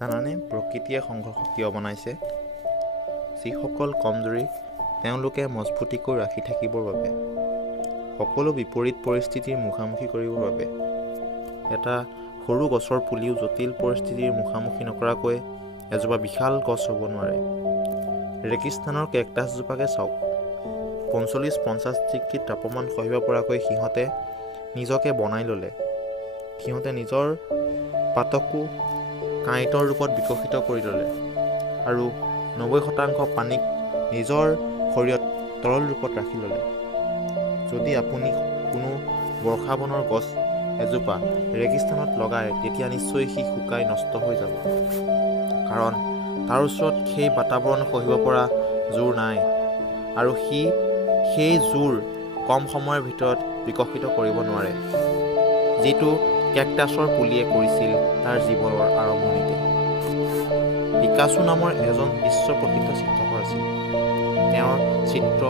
জানানে প্ৰকৃতিয়ে সংঘৰ্ষ কিয় বনাইছে? যিসকল কমজোৰি তেওঁলোকে মজবুতিকৈ ৰাখি থাকিবৰ বাবে, সকলো বিপৰীত পৰিস্থিতিৰ মুখামুখি কৰিবৰ বাবে। এটা সৰু গছৰ পুলিও জটিল পৰিস্থিতিৰ মুখামুখি নকৰাকৈ এজোপা বিশাল গছ হ'ব নোৱাৰে। ৰেগিস্তানৰ কেকটাছজোপাকে চাওক। ৪৫-৫০ ডিগ্ৰী তাপমান সহিব পৰাকৈ সিহঁতে নিজকে বনাই ল'লে। সিহঁতে নিজৰ পাতকো কাঁইটৰ ৰূপত বিকশিত কৰি ল'লে আৰু ৯০% পানীক নিজৰ শৰীৰত তৰল ৰূপত ৰাখি ল'লে। যদি আপুনি কোনো বৰ্ষাবনৰ গছ এজোপা ৰেগিস্তানত লগায়, তেতিয়া নিশ্চয় সি শুকাই নষ্ট হৈ যাব। কাৰণ তাৰ ওচৰত সেই বাতাৱৰণ সহিব পৰা জোৰ নাই আৰু সি সেই জোৰ কম সময়ৰ ভিতৰত বিকশিত কৰিব নোৱাৰে, যিটো কেকটাছৰ পুলিয়ে কৰিছিল তাৰ জীৱনৰ আৰম্ভণিতে। পিকাচো নামৰ এজন বিশ্ব প্ৰসিদ্ধ চিত্ৰকৰ আছিল। তেওঁৰ চিত্ৰ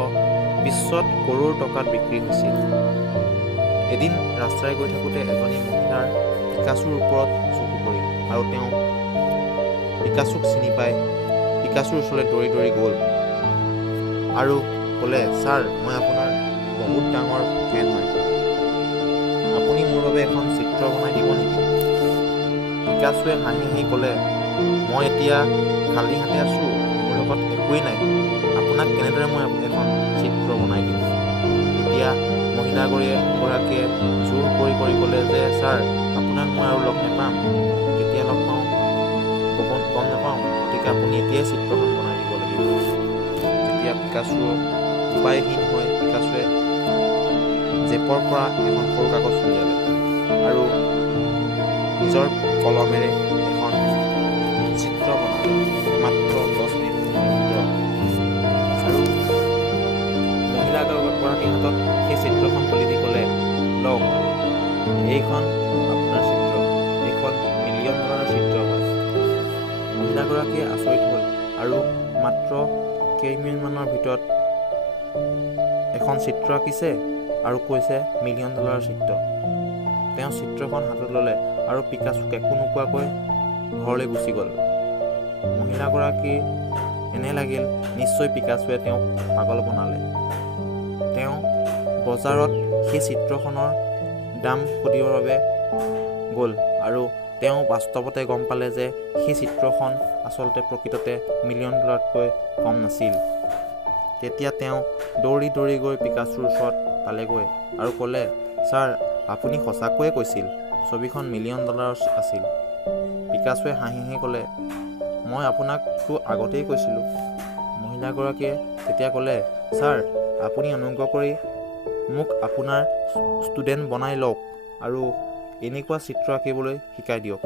বিশ্বত কৰোৰ টকাত বিক্ৰী হৈছিল। এদিন ৰাস্তাৰে গৈ থাকোঁতে এজনী মহিলাৰ পিকাচোৰ ওপৰত চকু পৰিল আৰু তেওঁ পিকাচোক চিনি পাই পিকাচোৰ ওচৰলৈ দৌৰি দৌৰি গ'ল আৰু ক'লে, ছাৰ, মই আপোনাৰ বহুত ডাঙৰ ফেন হয়। আপুনি মোৰ বাবে এখন চিত্ৰ বনাই দিব নেকি? পিকাচোৱে হাঁহি হাঁহি ক'লে, মই এতিয়া খালী হাতে আছোঁ, মোৰ লগত একোৱেই নাই। আপোনাক কেনেদৰে মই এখন চিত্ৰ বনাই দিম? তেতিয়া মহিলাগৰাকীয়ে জোৰ কৰি কৰি ক'লে যে, ছাৰ, আপোনাক মই আৰু লগ নাপাম। কেতিয়া লগ পাওঁ গম নাপাওঁ, গতিকে আপুনি এতিয়াই চিত্ৰখন বনাই দিব লাগিব। তেতিয়া পিকাচো উপায়হীন হৈ পিকাচোৱে জেপৰ পৰা এখন সৰু কাগজ উলিয়ালে আৰু নিজৰ কলমেৰে এখন চিত্ৰ বনালে মাত্ৰ 10 মিনিট সময়ৰ ভিতৰত। আৰু মহিলাগৰাকীৰ হাতত সেই চিত্ৰখন তুলি দি ক'লে, লওক, এইখন আপোনাৰ চিত্ৰ, এইখন $1,000,000 চিত্ৰ হয়। মহিলাগৰাকীয়ে আচৰিত হ'ল আৰু মাত্ৰ কেইমিনিটমানৰ ভিতৰত এখন চিত্ৰ আঁকিছে আৰু কৈছে $1,000,000 চিত্ৰ। তেওঁ চিত্ৰখন হাতত ল'লে আৰু পিকাচোক একো নোকোৱাকৈ ঘৰলৈ গুচি গ'ল। মহিলাগৰাকীৰ এনে লাগিল নিশ্চয় পিকাচোৱে তেওঁক পাগল বনালে। তেওঁ বজাৰত সেই চিত্ৰখনৰ দাম সুধিবৰ বাবে গ'ল আৰু তেওঁ বাস্তৱতে গম পালে যে সেই চিত্ৰখন আচলতে প্ৰকৃততে $1,000,000তকৈ কম নাছিল। তেতিয়া তেওঁ দৌৰি দৌৰি গৈ পিকাচোৰ ওচৰত পালেগৈ আৰু ক'লে, ছাৰ, আপুনি সঁচাকৈয়ে কৈছিল ছবিখন $1,000,000 আছিল। পিকাচোৱে হাঁহি হাঁহি ক'লে, মই আপোনাকতো আগতেই কৈছিলোঁ। মহিলাগৰাকীয়ে তেতিয়া ক'লে, ছাৰ, আপুনি অনুগ্ৰহ কৰি মোক আপোনাৰ ষ্টুডেণ্ট বনাই লওক আৰু এনেকুৱা চিত্ৰ আঁকিবলৈ শিকাই দিয়ক,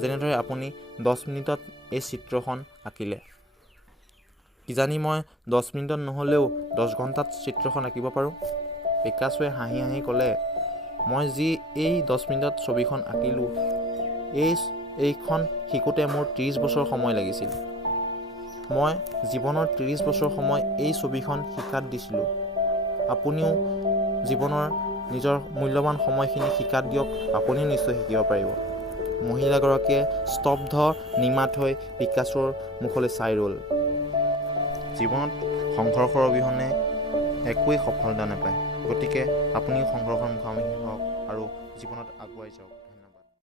যেনেদৰে আপুনি 10 মিনিটত এই চিত্ৰখন আঁকিলে। কিজানি মই 10 মিনিটত নহ'লেও 10 ঘণ্টাত চিত্ৰখন আঁকিব পাৰোঁ। পিকাচোৱে হাঁহি হাঁহি ক'লে, মই যি এই 10 মিনিটত ছবিখন আঁকিলোঁ, এইখন শিকোঁতে মোৰ 30 বছৰ সময় লাগিছিল। মই জীৱনৰ 30 বছৰ সময় এই ছবিখন শিকাত দিছিলোঁ। আপুনিও জীৱনৰ নিজৰ মূল্যৱান সময়খিনি শিকাত দিয়ক, আপুনিও নিশ্চয় শিকিব পাৰিব। মহিলাগৰাকীয়ে স্তব্ধ নিমাত হৈ পিকাচোৰ মুখলৈ চাই ৰ'ল। জীৱনত সংঘৰ্ষৰ অবিহনে একোৱেই সফলতা নাপায়। গতিকে আপুনিও সংঘৰ্ষৰ মুখামুখি হওক আৰু জীৱনত আগুৱাই যাওক।